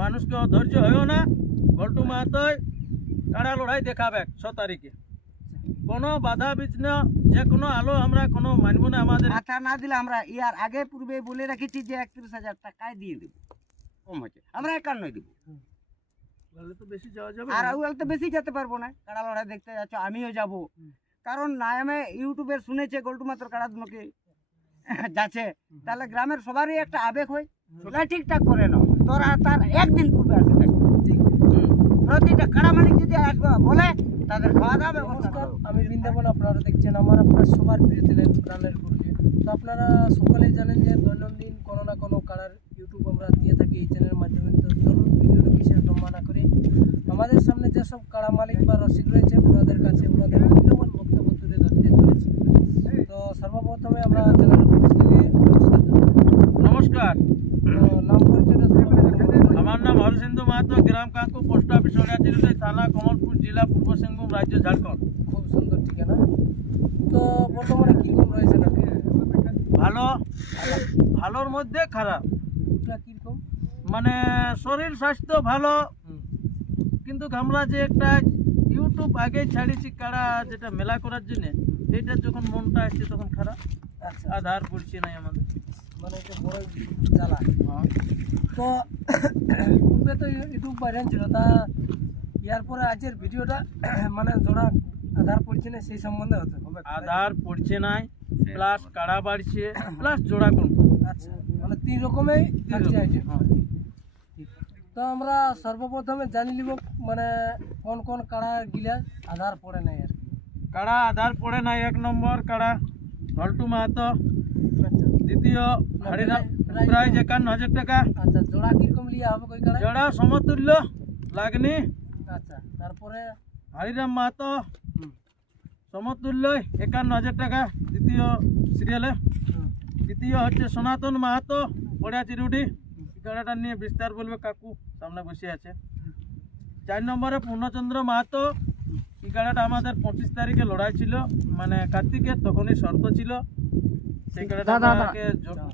মানুষকে অধৈর্য হয়েও না, ঘল্টু মাহাতোই কাড়া লড়াই দেখাবে 6 তারিখে। কোনো বাধা বিঘ্ন যে কোনো আলো আমরা কোনো মানব না। আমাদের মাথা না দিলে আমরা ইয়ার আগে পূর্বে বলে রেখেছি যে 31,000 টাকায় দিয়ে দেবো, কম হচ্ছে আমরা 51 দেবো। বললে তো বেশি যাওয়া যাবে আর ওগুলো তো বেশি যেতে পারবো না, কাড়া লড়াই দেখতে যাচ্ছ, আমিও যাব। কারণ নামে ইউটিউবে শুনেছে গোল্টু মাত্র কাড়া দুনোকে যাচ্ছে, তাহলে গ্রামের সবারই একটা আবেগ হয়, না ঠিকঠাক করে নাও। তোরা তার একদিন পূর্বে আসে থাকবে, প্রতিটা কাড়া মালিক যদি আসবে বলে তাদের খাওয়া দাওয়া ব্যবস্থা। নমস্কার, আমি বৃন্দাবন। আপনারা দেখছেন আপনার সবার প্রিয় চ্যানেল প্রাণের পরিচয়। তো আপনারা সকলেই জানেন যে দৈনন্দিন কোনো না কোনো কাড়ার ইউটিউব আমরা দিয়ে থাকি এই চ্যানেলের মাধ্যমে। তো চলুন ভিডিওটা বিশেষ লম্বা না করে আমাদের সামনে যেসব কাড়া মালিক বা রসিক রয়েছে ওনাদের কাছে ওনাদের মূল্যবান বক্তব্য তুলে ধরতে চলেছি। তো সর্বপ্রথমে আমরা চ্যানেলের পক্ষ থেকে নমস্কার, নাম পরিচয়টা আমার নাম হরসিন্দু মাহাতো, গ্রাম কাকু, পোস্ট অফিস ওড়িয়াচিরুলি, থানা কমলপুর, জেলা পূর্ব সিংভূম, রাজ্য ঝাড়খণ্ড। খুব সুন্দর ঠিকানা। তো বর্তমানে কীরকম রয়েছে না? ভালো, ভালোর মধ্যে খারাপ। ওটা কীরকম? মানে শরীর স্বাস্থ্য ভালো, কিন্তু আমরা যে একটা ইউটিউব আগে ছাড়িয়েছি কাড়া যেটা মেলা করার জন্য, এইটা যখন মনটা আসছে তখন খারাপ, আচ্ছা, আধার পড়ছে নাই আমাদের। মানে এটা বড় জ্বালা। তো পূর্বে তো ইউটিউব ভাইরাল ছিল, তা ইয়ার পরে আজকের ভিডিওটা মানে জোড়া আধার পড়ছে না সেই সম্বন্ধে হতে হবে। আধার পড়ছে নাই, প্লাস কাড়া বাড়ছে, প্লাস জোড়া কোন। আচ্ছা, মানে 3 রকমেই থাকছে আইটেম। তো আমরা সর্বপ্রথমে জানি নিব মানে কোন কোন কাড়া গিলা আধার পড়ে নাই আর কি। কাড়া আধার পড়ে নাই, 1 নম্বর কাড়া ঘল্টু মাহাতো, আচ্ছা দ্বিতীয় হরিরাম, প্রাইজ 51,000 টাকা। আচ্ছা, জোড়া কিরকম লিয়া হবে কই কাড়া? জোড়া সমতুল্য লাগনি। আচ্ছা, তারপরে হরিরাম মাহাতো সমতুল্য 51,000 টাকা দ্বিতীয় সিরিয়ালে। দ্বিতীয় হচ্ছে সনাতন মাহাতো, ওড়িয়াচিরুলি। গাড়াটা নিয়ে বিস্তার বলবে কাকু, সামনে বসে আছে। 4 নম্বরে পূর্ণচন্দ্র মাহাতো। এই গাড়াটা আমাদের 25 তারিখে লড়াই ছিল, মানে কার্তিকের, তখনই শর্ত ছিল। সেই গাড়াটা আমাকে জোড়া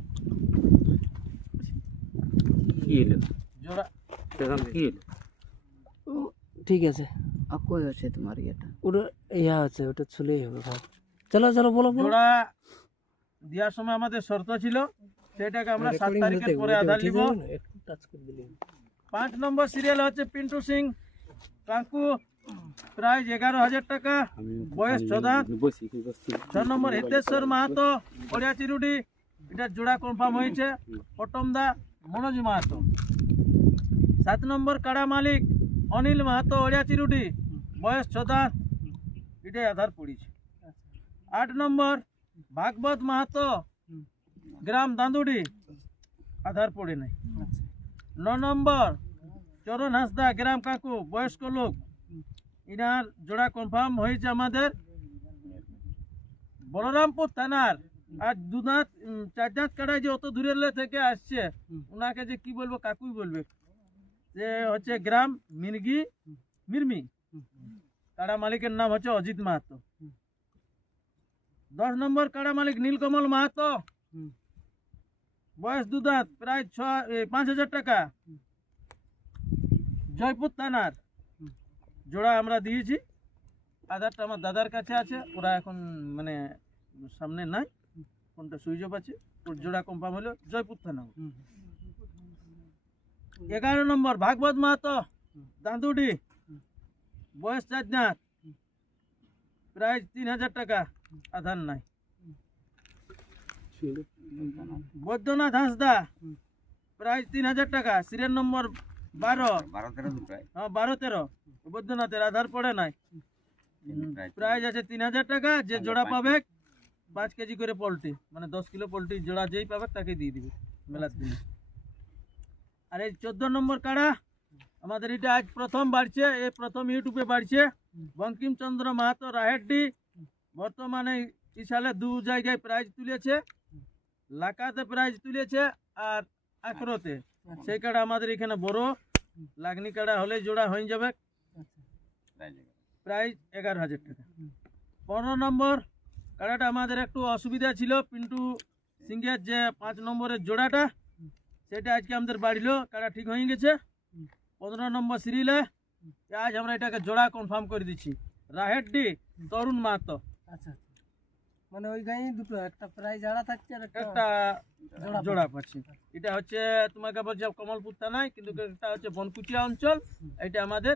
ঠিক আছে। আর কই আছে তোমার ইয়েটা? ওটা ইয়া আছে, ওটা চলেই হবে ভাই। চলো চলো বলো বলো। জোড়া দেওয়ার সময় আমাদের শর্ত ছিল, সেটাকে আমরা 7 তারিখের পরে আধার নিব। একটু টাচ করে দিলে। 5 নম্বর সিরিয়াল হচ্ছে পিন্টু সিং কাকু, প্রাইজ 11,000 টাকা, বয়স 6 দাঁত। 6 নম্বর হিতেশ্বর মাহাতো, ওড়িয়াচিরুলি। এটা জোড়া কনফার্ম হয়েছে। প্রথম দা মনোজ মাহাতো। 7 নম্বর কাড়া মালিক অনিল মাহাতো, ওড়িয়াচিরুলি, বয়স 6 দাঁত। এটাই আধার পড়েছে। 8 নম্বর ভাগবত মাহাতো, গ্রাম দাঁদুড়ি, আধার পড়ে নাই। 9 নম্বর চরণ হাসদা, গ্রাম কাকু, বয়স্ক লোক। ইনার জোড়া কনফার্ম হয়েছে আমাদের বলরামপুর থানার। আর 2 দাঁত 4 দাঁত কাড়ায় যে অত দূরের থেকে আসছে, ওনাকে যে কি বলবো, কাকুই বলবে, যে হচ্ছে গ্রাম মির্গি মিরমি। কাড়া মালিকের নাম হচ্ছে অজিত মাহাতো। 10 নম্বর কাড়া মালিক নীলকমল মাহাতো, বয়স 2 দাঁত, প্রায় 5,000 টাকা, জয়পুর থানার। জোড়া আমরা দিয়েছি, আধারটা আমার দাদার কাছে আছে, ওরা এখন মানে সামনে নাই, কোনটা সুইচ অফ আছে। ওর জোড়া কনফার্ম হলো জয়পুর থানা। 11 নম্বর ভাগবত মাহাতো, দাঁদুডি, বয়স 4 দাঁত, প্রায় 3,000 টাকা, আধার নাই। বৈদ্যনাথ হাঁসদা, প্রায় 3,000 টাকা, সিরিয়াল নম্বর 12-13। বৈদ্যনাথের আধার পড়ে নাই, প্রাইজ আছে 3,000 টাকা। যে জোড়া পাবে 5 কেজি করে পোল্ট্রি, মানে 10 কিলো পোল্ট্রি জোড়া যেই পাবে তাকে দিয়ে দিবে মেলার দিনে। আর এই 14 নম্বর কাড়া আমাদের এটা আজ প্রথম বাড়ছে, এই প্রথম ইউটিউবে বাড়ছে। বঙ্কিমচন্দ্র মাহাতো, রাহেরডি। বর্তমানে এই সালে 2 জায়গায় প্রাইজ তুলেছে, লাকাতে প্রাইজ তুলেছে আর আকরতে। সেই কাড়া আমাদের এখানে বড় লাগনি কাড়া হলে জোড়া হয়ে যাবে, প্রাইজ 11,000 টাকা। 15 নম্বর কাড়াটা আমাদের একটু অসুবিধা ছিল, পিন্টু সিংহের যে 5 নম্বরের জোড়াটা, সেটা আজকে আমাদের বাড়িলো, কাড়া ঠিক হয়ে গেছে। 15 নম্বর সিরিয়ালে আজ আমরা এটাকে জোড়া কনফার্ম করে দিচ্ছি। রাহেড্ডি তরুণ মাহাতো, আচ্ছা মানে ওই গায়ে দুটো, একটা প্রায় জাড়া থাকছে আর একটা একটা জোড়া পাচ্ছি। এটা হচ্ছে তোমাকে বলছে কমলপুর থানায়, কিন্তু এটা হচ্ছে বনকুচিয়া অঞ্চল, এটা আমাদের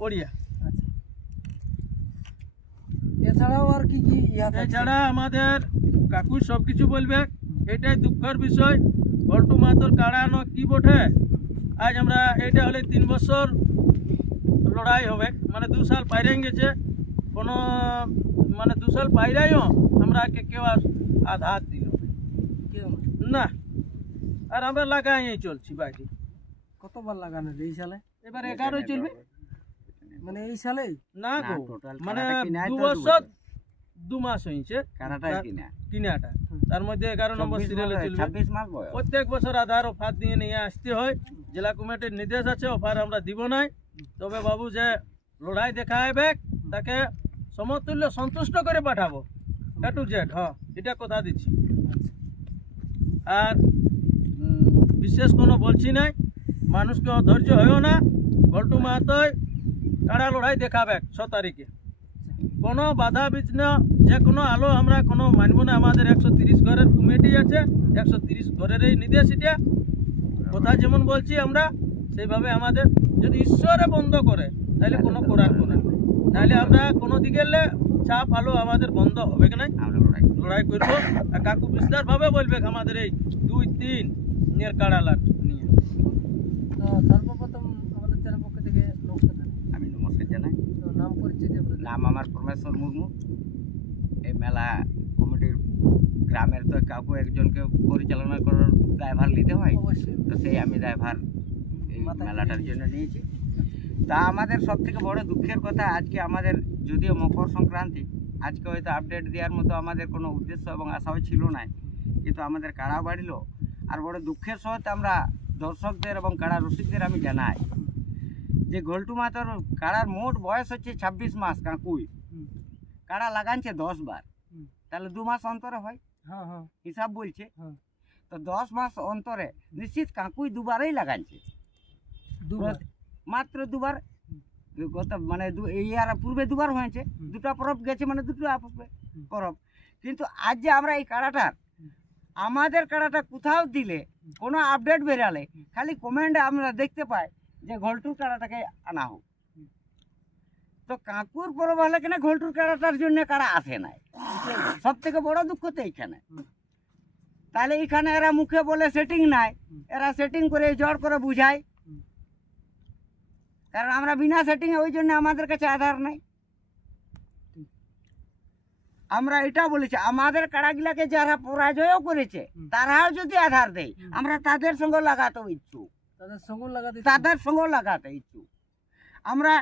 পড়িয়া। আচ্ছা এছাড়াও আর কি কি এছাড়া আমাদের কাকু সব কিছু বলবে। এটাই দুঃখের বিষয়, বল্টু মাহাতোর কাড়ানো কি বটে। আজ আমরা এটা হলে 3 বছর লড়াই হবে, মানে 2 সাল পাইরাই গেছে, কোনো মানে 2 সাল পাইরাইও আমরা কেউ আধার দিল কেউ না, আর আমরা লাগাই চলছি বাইরে। কতবার লাগানো এই সালে? এবার 11 চলবে মানে এই সালেই না গো, total মানে কাড়াটা কিনায় 2 তো বছর 2 মাস হয়েছে কাড়াটাই কিনা কিনাটা, তার মধ্যে 11 নম্বর 24 সিরিয়ালে চলবে। 26 মাস বয়স। প্রত্যেক বছর আধার অফার দিয়ে নিয়ে আসতে হয়, জেলা কমিটির নির্দেশ আছে, অফার আমরা দিব নাই। তবে বাবু যে লড়াই দেখাবে তাকে সমতুল্য সন্তুষ্ট করে পাঠাবো, এ টু জেড। হ্যাঁ, এটা কথা দিচ্ছি। আর বিশেষ কোনো বলছি নাই, মানুষকে অধৈর্য হয়েও না। বল্টু মাহাতোই কাড়া লড়াই দেখাবে 6 তারিখে। কোনো বাধা বিঘ্ন, যে কোনো আলো আমরা কোনো মানব না। আমাদের 130 ঘরের কমিটি আছে, 130 ঘরের এই নির্দেশ। এটা কথা যেমন বলছি আমরা সেইভাবে আমাদের, যদি ঈশ্বরে বন্ধ করে তাহলে কোনো করার নেই, তাহলে আমরা কোনো দিকে চাপ আলো আমাদের বন্ধ হবে কি না, আমরা লড়াই করবো। আর কাকু বিস্তারভাবে বলবে আমাদের এই 2-3 নিয়ে কাড়া লাট নিয়ে। তো সর্বপ্রথম আমাদের চ্যানেল পক্ষ থেকে নমস্কার জানাই। আমি নমস্কার জানাই। তো নাম পরিচয় দিয়ে বলে দিন। নাম আমার পরমেশ্বর মুর্মু। এই মেলা কমিটির গ্রামের তো কাউকে একজনকে পরিচালনা করার দায়ভার নিতে হয়, অবশ্যই তো সেই আমি দায়ভার এই মাথায় মেলাটার নিয়ে জন্য নিয়েছি। তা আমাদের সব থেকে বড় দুঃখের কথা, আজকে আমাদের যদিও মকর সংক্রান্তি, আজকে হয়তো আপডেট দেওয়ার মতো আমাদের কোনো উদ্দেশ্য এবং আশাও ছিল না, কিন্তু আমাদের কাড়া বাড়িল। আর বড় দুঃখের সহিত আমরা দর্শকদের এবং কাড়া রসিকদের আমি জানাই যে ঘোলটু মাহাতোর কাড়ার মোট বয়স হচ্ছে 26 মাস। কাকুই হুম। কাড়া লাগানছে 10 বার, হুম। তাহলে 2 মাস অন্তরে হয়, হ্যাঁ হ্যাঁ হিসাব বলছে। হ্যাঁ। তো 10 মাস অন্তরে নিশ্চিত কাকুই 2 বারই লাগানছে, দুবার মাত্র 2 বার। গত মানে এই আর পূর্বে 2 বার হয়েছে, 2টা পরব গেছে, মানে 2টা পরব। কিন্তু আজ যে আমরা এই কাড়াটার, আমাদের কাড়াটা কোথাও দিলে কোনো আপডেট বেরালে খালি কমেন্টে আমরা দেখতে পাই যে ঘোলটুর কাড়াটাকে আনা হোক। তো কাকুর পরব হলে কিনা ঘোলটুর কাড়াটার জন্য কাড়া আসে নাই, সব থেকে বড় দুঃখ তো এইখানে। তাহলে এখানে এরা মুখে বলে সেটিং নাই, এরা সেটিং করে জড় করে বুঝায়, কারণ আমরা বিনা সেটিংয়ে, ওই জন্য আমাদের কাছে আধার নাই। আমরা এটা বলেছি, আমাদের কাড়াগুলাকে যারা পরাজয়ও করেছে তারাও যদি আধার দেয়, আমরা তাদের সঙ্গে লাগাতে ইচ্ছুক, তাদের সঙ্গে লাগাতে তাদের সঙ্গে লাগাতে ইচ্ছুক। আমরা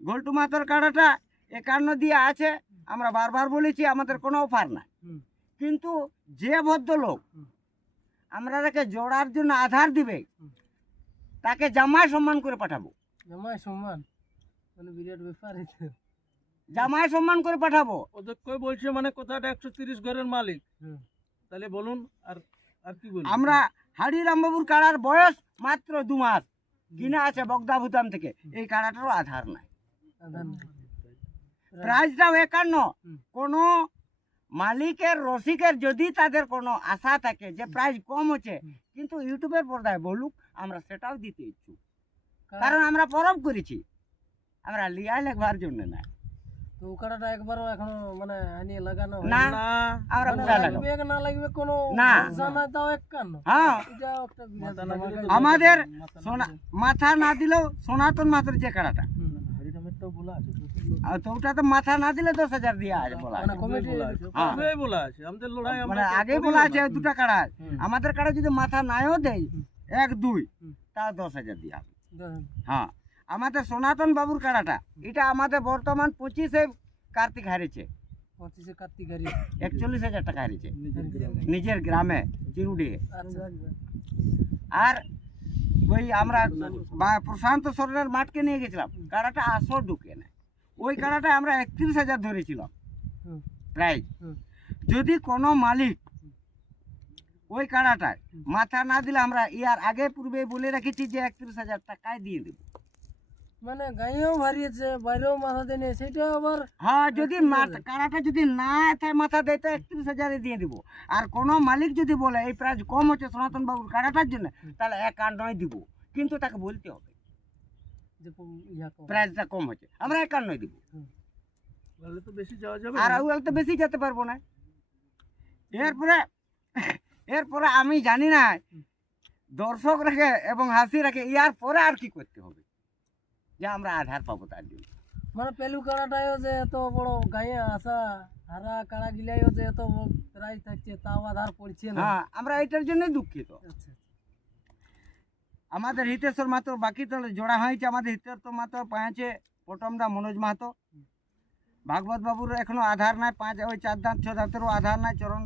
ঘোলটু মাহাতোর কাড়াটা 51 দিয়ে আছে, আমরা বারবার বলেছি আমাদের কোনো অফার নাই। হুম। কিন্তু যে ভদ্রলোক আমরা তাকে জোড়ার জন্য আধার দিবে, তাকে জামাই সম্মান করে পাঠাবো, জামাই সম্মান, মানে বিরাট ব্যাপার এটা। জামাই সম্মান করে পাঠাবো। ওদের কই বলছে মানে কথাটা 130 ঘরের মালিক, হুম। তাহলে বলুন আর আর কি বলবো। আমরা হাড়িরামবাবুর কাড়ার বয়স মাত্র 2 মাস, কিনা আছে বগদা ভুতাম থেকে, এই কাড়াটারও আধার নাই, আধার নেই। প্রাইসটাও 51। হুম। কোনো মালিকের রসিকের যদি তাদের কোনো আশা থাকে যে প্রাইস কম হচ্ছে, কিন্তু ইউটিউবের পর্দায় বলুক, আমরা সেটাও দিতে ইচ্ছুক, কারণ আমরা পরব করেছি, আমরা লিয়াই লেখবার জন্য না। তো ওখানটা একবারও এখনো মানে আনিয়ে লাগানো হয় না, না। আমরা মানে বুঝা লাগবে লাগাবো কি না লাগবে কোনো না। জানা দাও একান্ন। হ্যাঁ, এটাও একটা বিরাট ব্যাপার। আমাদের মাথা না দিলেও সনাতন মাত্র যে কাড়াটা, হুম। হাড়িরামেরটাও বলা আছে, আর তো ওটা তো মাথা না দিলে 10,000 দিয়া আছে বলা আছে। মানে কমিটি হ্যাঁ। আগেই বলা আছে আমাদের লড়াই, মানে আমরা আগে বলা আছে 2টা কাড়া, হুম। আমাদের কাড়া যদি মাথা নাও দেয় হুম। 1-2, হুম। তা 10,000 দিয়া হবে। ধরেন, হ্যাঁ, আমাদের সনাতন বাবুর কাড়াটা, এটা আমাদের বর্তমান 25-এ কার্তিক হারিয়েছে, 25 কার্তিক হারি 41,000 টাকা হারিয়েছে নিজের গ্রামে চিরুডি। আচ্ছা আর ওই আমরা প্রশান্ত সরেনের মাঠকে নিয়ে গেছিলাম, কাড়াটা আসর ঢুকে না, ওই কাড়াটা আমরা 31,000 ধরেছিলাম হুম। প্রাইস। হুম। যদি কোনো মালিক ওই কাড়াটায় মাথা না দিলে আমরা ইয়ার আগে পূর্বে বলে রেখেছি যে 31,000 টাকায় দিয়ে দেবো। মানে গাঁয়েও ভারিয়েছে বাইরেও মাথা দেনে সেটা আবার হ্যাঁ, যদি কাড়াটা যদি না এথায় মাথা দেয় তো 31,000 দিয়ে দিব। আর কোনো মালিক যদি বলে এই প্রাইস কম হচ্ছে সনাতন বাবুর কাড়াটার জন্য, তাহলে 51 দিব, কিন্তু তাকে বলতে হবে যে ইয়া কম। প্রাইসটা কম হচ্ছে, আমরা 51 দিব। তাহলে তো বেশি যাওয়া যাবে আর না। ওগুলো তো বেশি যেতে পারবো না। এরপরে আমি জানি না দর্শক রাখে এবং হাসি রাখে, ইয়ার পরে আর কি করতে হবে যে আমরা আধার পাবো তার জন্য। মানে পেলু কাড়াটাও যে এত বড় গায়ে আসা হারা কাড়া গিলাইও যে এত প্রাইস থাকছে তাও আধার পড়ছে না। হ্যাঁ, আমরা এটার জন্যই দুঃখিত। আচ্ছা আমাদের হিতেশ্বর মাহাতো বাকি তো জোড়া হয়েছে, আমাদের হিতেশ্বর মাহাতো পাঁচে প্রথমটা মনোজ মাহাতো, ভাগবত বাবুর এখনো আধার নাই, 5 ওই 4 দাঁত 6 দাঁতেরও আধার নাই, চরণ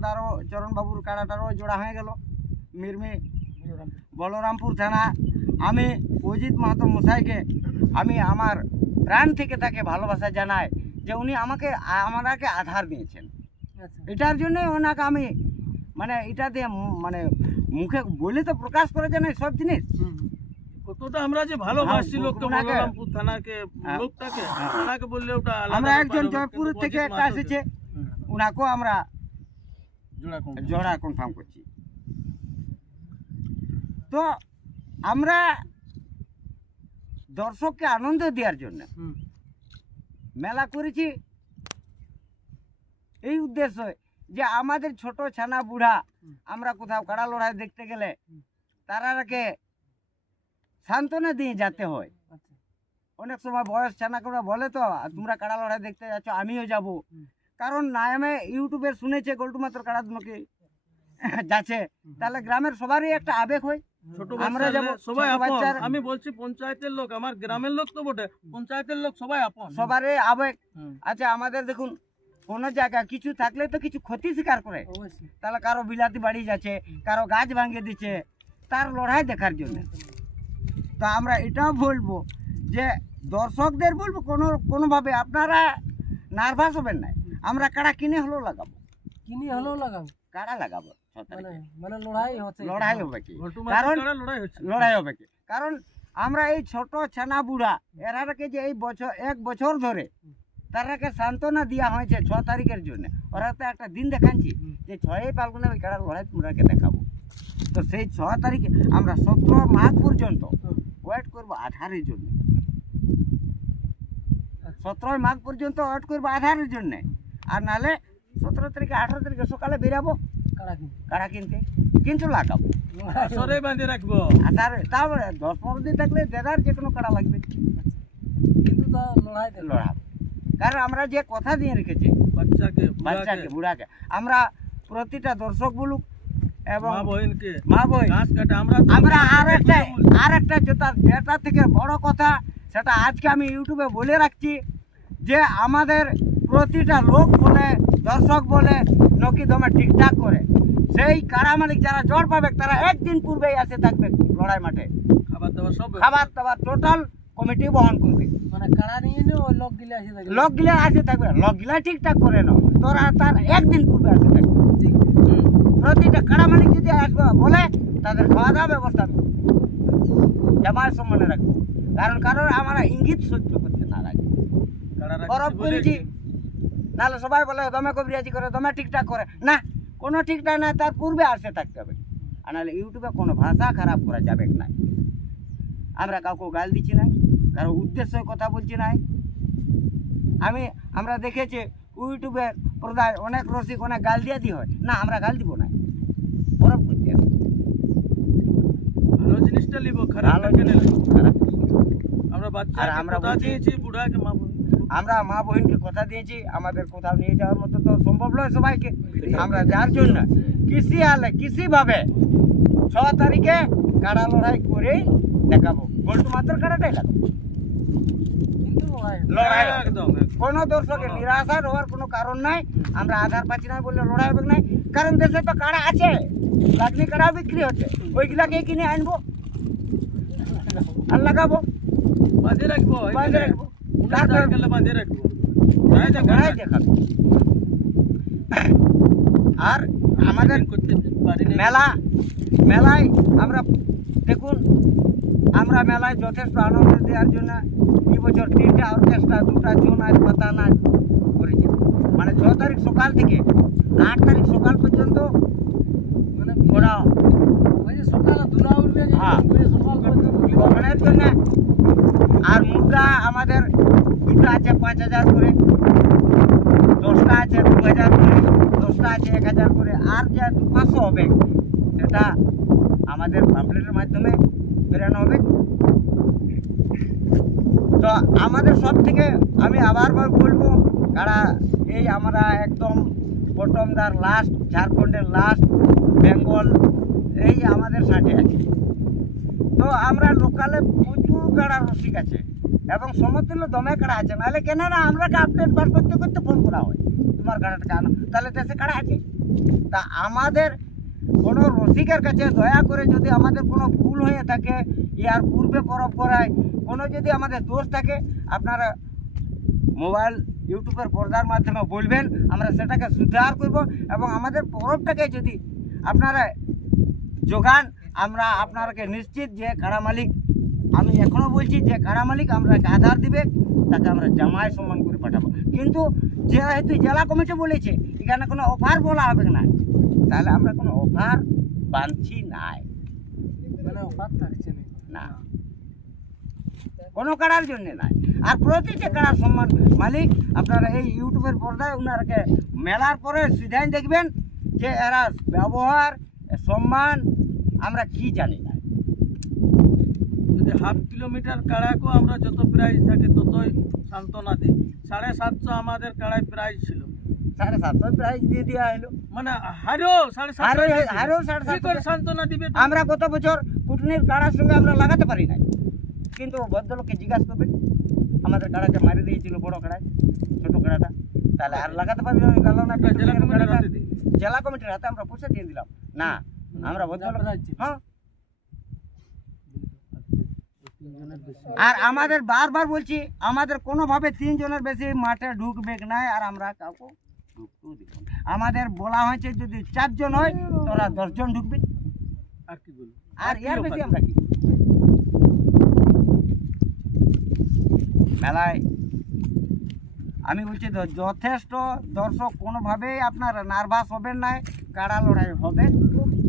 বাবুর কাড়াটারও জোড়া হয়ে গেল। মিরমি বলরামপুর থানা। আমি অজিত মাহাতো মশাইকে আমি আমার প্রাণ থেকে তাকে ভালোবাসা জানাই যে উনি আমাকে আধার দিয়েছেন। আচ্ছা এটার জন্যই ওনাকে আমি মানে এটা দিয়ে মানে মুখে বলে তো প্রকাশ করা যায় না সব জিনিস। কতটা আমরা যে ভালোবাসি হ্যাঁ, লোককে, ওনাকে- বলরামপুর থানাকে, হ্যাঁ। লোকটাকে, থানাকে বললে ওটা আলাদা আমরা ব্যাপার একজন হবে, জয়পুর কিন্তু থেকে অজিত একটা মাহাতো এসেছে, ওনাকেও আমরা জোড়া কম। জোড়া কনফার্ম করছি। তো আমরা দর্শককে আনন্দ দেওয়ার জন্য মেলা করেছি এই উদ্দেশ্য যে আমাদের ছোট ছানা বুড়া আমরা কোথাও কাড়া লড়াই দেখতে গেলে তারাকে সান্ত্বনা দিয়ে যেতে হয়। আচ্ছা অনেক সময় বয়স ছানা করে বলে তো তোমরা কাড়া লড়াই দেখতে যাচ্ছ, আমিও যাব। কারণ নামে ইউটিউবে শুনেছে গোল্টু মাত্র কাড়া দুনোকে যাচ্ছে, তাহলে গ্রামের সবারই একটা আবেগ হয়। ছোট আমরা বাচ্চা যাবো, সবাই ছোট আপন। বাচ্চার- আমি বলছি পঞ্চায়েতের লোক, আমার গ্রামের লোক তো বটে, পঞ্চায়েতের লোক সবাই আপন। সবারই আবেগ। হুম। আচ্ছা, আমাদের দেখুন কোনো জায়গা কিছু থাকলে তো কিছু ক্ষতি স্বীকার করে, অবশ্যই তাহলে কারো বিলাতি বাড়ি যাচ্ছে, কারো গাছ ভাঙিয়ে দিচ্ছে তার লড়াই দেখার জন্য। তো আমরা এটাও বলবো যে দর্শকদের বলবো কোনোভাবে আপনারা নার্ভাস হবেন না, আমরা কাড়া কিনে হলেও লাগাবো, কিনি হলেও লাগাবো, কাড়া লাগাবো 6 মানে তারিখে। মানে লড়াই হচ্ছে। লড়াই হবে কি, ঘটু কারণ মাত্র লড়াই হচ্ছে। লড়াই হবে কি, কারণ আমরা এই ছোট ছানা বুড়া এরাকে যে এই বছর 1 বছর ধরে তারাকে সান্ত্বনা দেওয়া হয়েছে 6 তারিখের জন্য। ওরা তো একটা দিন দেখাচ্ছি যে 6 ফাল্গুনে ওই কাড়ার লড়াই তোমরাকে দেখাবো। তো সেই 6 তারিখে আমরা 17 মাঘ পর্যন্ত ওয়েট করবো আধারের জন্য। 17 মাঘ পর্যন্ত ওয়েট করবো আধারের জন্য। আর নাহলে 17 তারিখে 18 তারিখে সকালে বেরাবো কাড়া কিনতে কাড়া কিনতে, কিন্তু লাগাবো আসরে বাঁধে রাখবো। আধার। তারপরে 10-15 দিন থাকলে দেদার যে কোনো কাড়া লাগবে, কিন্তু তা লড়াই দেবে লড়াবো। কারণ আমরা যে কথা দিয়ে রেখেছি বাচ্চাকে, বাচ্চাকে বুড়াকে, আমরা প্রতিটা দর্শক বলুক এবং মা বহিনকে মা বই ঘাস কাটে। আমরা আমরা আর একটা যেটা থেকে বড় কথা, সেটা আজকে আমি ইউটিউবে বলে রাখছি যে আমাদের প্রতিটা লোক বলে, দর্শক বলে, নকি দমে ঠিকঠাক করে সেই কাড়া মালিক যারা জড় পাবে তারা একদিন পূর্বেই আসে থাকবে লড়াই মাঠে, খাবার দাবার সব খাবার দাবার টোটাল কমিটি বহন করবে। মানে কাড়া নিয়ে নিয়ে ওই লোক গিলে আসে থাকে। লোক গিলা আসে থাকবে, লোক গিলা ঠিকঠাক করে নাও, তোরা তার একদিন পূর্বে আসে থাকবে। প্রতিটা কাড়া মালিক যদি আসবে বলে তাদের খাওয়া দাওয়া ব্যবস্থা আমি জামার সম্মানে রাখবো। কারণ আমরা ইঙ্গিত সহ্য করতে না লাগে, বরফ করেছি, নাহলে সবাই বলে দমে কবিরাজি করে, দমে ঠিকঠাক করে না, কোনো ঠিকঠাক না, তার পূর্বে আসে থাকতে হবে। আর নাহলে ইউটিউবে কোনো ভাষা খারাপ করা যাবে না। আমরা কাউকে গাল দিচ্ছি না, কারো উদ্দেশ্যে কথা বলছি না। আমরা দেখেছি ইউটিউবের পর্দায় অনেক রসিক অনেক গাল দিয়ে দি হয় না, আমরা গাল দিব না, বরফ করতে আসি। ভালো জিনিসটা লিবো, খারাপ ভালো কেন জিনিস, লিবো? খারাপ কিছু না। আমরা বাচ্চা আর আমরা কথা বলছি- দিয়েছি বুড়াকে, মা বোন আমরা মা বহিনকে কথা দিয়েছি, আমাদের কোথাও নিয়ে যাওয়ার মতো তো সম্ভব নয় সবাইকে। আমরা যার জন্য কৃষি হালে কৃষিভাবে 6 তারিখে কাড়া লড়াই করেই দেখাবো, গোল্টু মাত্র কাড়াটাই লাগাবো। কিন্তু লড়াই হবে। লড়াই হবে। একদম কোনো দর্শকের নিরাশার হওয়ার কোনো কারণ নাই। আমরা আধার পাচ্ছি না বললে লড়াই হবে নাই, কারণ দেশে তো কাড়া আছে, লাগনি কাড়া বিক্রি হচ্ছে, ওইগুলাকে কিনে আনবো আর লাগাবো, বাঁধে রাখবো, বাঁধে রাখবো। তারপর বাঁধে রাখবো। লড়াই দেখাবো। লড়াই দেখাবো। আর আমাদের করতে পারিনি। মেলায় আমরা দেখুন, আমরা মেলায় যথেষ্ট আনন্দ দেওয়ার জন্য এই বছর 3টা অর্কেস্ট্রা, 2টা ছৌ নাচ, পাতা নাচ করেছি। মানে 6 তারিখ সকাল থেকে 8 তারিখ সকাল পর্যন্ত মানে ওরা ওই যে সকালে দুলা উঠবে যে হ্যাঁ। সকাল পর্যন্ত ভ্রমণের জন্য। আর মুদ্রা আমাদের 2টা আছে 5,000 করে, 10টা আছে 2,000 করে, 10টা আছে 1,000 করে, আর যে 500 হবে সেটা আমাদের পাম্পলেটের মাধ্যমে বেরানো হবে। তো আমাদের সব থেকে আমি আবার বলবো, কারা এই আমরা একদম বটমদার লাস্ট, ঝাড়খণ্ডের লাস্ট, বেঙ্গল এই আমাদের সাথে আছে। তো আমরা লোকালে প্রচুর কাড়া রসিক আছে এবং সমতুল্য দমে কাড়া আছে। নাহলে কেন না আমরাকে আপডেট বার করতে করতে ফোন করা হয়, তোমার কাড়াটা আনো, তাহলে দেশে কাড়া আছে। তা আমাদের কোনো রসিকের কাছে দয়া করে যদি আমাদের কোনো ভুল হয়ে থাকে, ইয়ার পূর্বে পরব করায় কোনো যদি আমাদের দোষ থাকে, আপনারা মোবাইল ইউটিউবের পর্দার মাধ্যমে বলবেন, আমরা সেটাকে সুধার করব। এবং আমাদের পরবটাকে যদি আপনারা যোগান, আমরা আপনাকে নিশ্চিত যে কাড়া মালিক, আমি এখনও বলছি যে কাড়া মালিক আমরা আধার দিবে, তাকে আমরা জামাই সম্মান করে পাঠাবো। কিন্তু যেহেতু জেলা কমিটি বলেছে এখানে কোনো অফার বলা হবে না, তাহলে আমরা কোনো অফার বাঁধছি নাই, মানে অফার থাকছে না কোনো কাড়ার জন্য নাই। আর প্রতিটা কাড়ার সম্মান মালিক আপনারা এই ইউটিউবের পর্দায় ওনারাকে মেলার পরে সিধাই দেখবেন যে এরা ব্যবহার সম্মান আমরা কি জানি না। যদি হাফ কিলোমিটার কাড়াকেও আমরা যত প্রাইজ থাকে ততই সান্ত্বনা দিই। 750 আমাদের কাড়ায় প্রাইজ ছিল, 750 প্রাইজ দিয়ে দেওয়া হলো। মানে হারেও 750 হারেও কি করে 750। সান্ত্বনা দিবে? আমরা গত বছর কুটনির কাড়ার সঙ্গে আমরা লাগাতে পারি নাই, কিন্তু ভদ্রলোককে জিজ্ঞাসা করবেন, আমাদের কাড়াকে মারি দিয়েছিল বড় কাড়ায়, ছোট কাড়াটা, তাহলে আর লাগাতে পারবি না, গেল না। জেলা কমিটির হাতে দিই। জেলা কমিটির হাতে আমরা পয়সা দিয়ে দিলাম না, আমরা ভদ্রলোক। হ্যাঁ, আর আমাদের বারবার বলছি, আমাদের কোনোভাবে 3 জনের বেশি মাঠে ঢুকবে নাই, আর আমরা কাউকে ঢুকতেও দিব না। আমাদের বলা হয়েছে যদি 4 জন হয় তোরা 10 জন ঢুকবে, আর কি বলবো? আর এর বেশি আমরা কি মেলায়। আমি বলছি তো যথেষ্ট দর্শক, কোনোভাবেই আপনারা নার্ভাস হবেন না, কাড়া লড়াই হবে,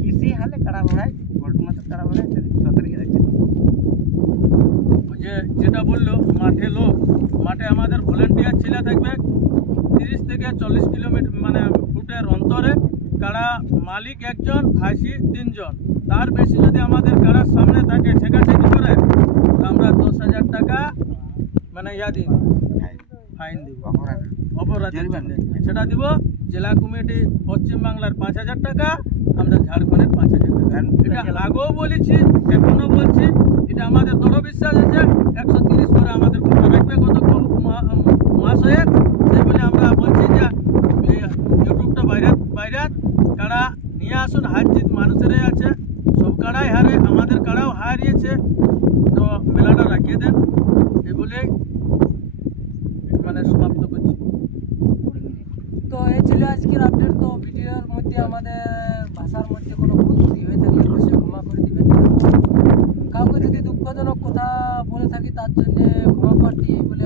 কিসি হলে কাড়া লড়াই, গোল্ডমাতের কাড়া লড়াই 6 তারিখে দেখবেন। ওই যে যেটা বললো মাঠে লোক, মাঠে আমাদের ভলেন্টিয়ার ছেলে থাকবে 30 থেকে 40 কিলোমিটার মানে ফুটের অন্তরে, কাড়া মালিক 1 জন, হাসি 3 জন। তার বেশি যদি আমাদের কাড়ার সামনে থাকে ছেঁকাছেঁকি করে, তো আমরা 10,000 টাকা মানে দিন ফাইন দিব, অপরাধের জন্য সেটা দিব। জেলা কমিটি পশ্চিমবাংলার 5,000 টাকা, আমরা ঝাড়খণ্ডের 5,000 টাকা। এটা আগেও বলেছি, এখনো বলছি, এটা আমাদের দৃঢ় বিশ্বাস আছে। 130 করে আমাদের কথা রাখবে গত মাস হয়ে, সেই বলে আমরা বলছি যে ইউটিউবটা বাইরে কাড়া নিয়ে আসুন। হার জিত মানুষেরাই আছে, সব কাড়াই হারে, আমাদের কাড়াও হারিয়েছে, তো মেলাটা রাখিয়ে দেন, এই বলেই মানে সমাপ্ত করছি। তো এই ছিল আজকের আপডেট। তো ভিডিওর মধ্যে আমাদের ভাষার মধ্যে কোনো ভুল ত্রুটি হয়ে থাকলে অবশ্যই ক্ষমা করে দিবেন। কাউকে যদি দুঃখজনক কথা বলে থাকি তার জন্য ক্ষমা প্রার্থী, এই বলে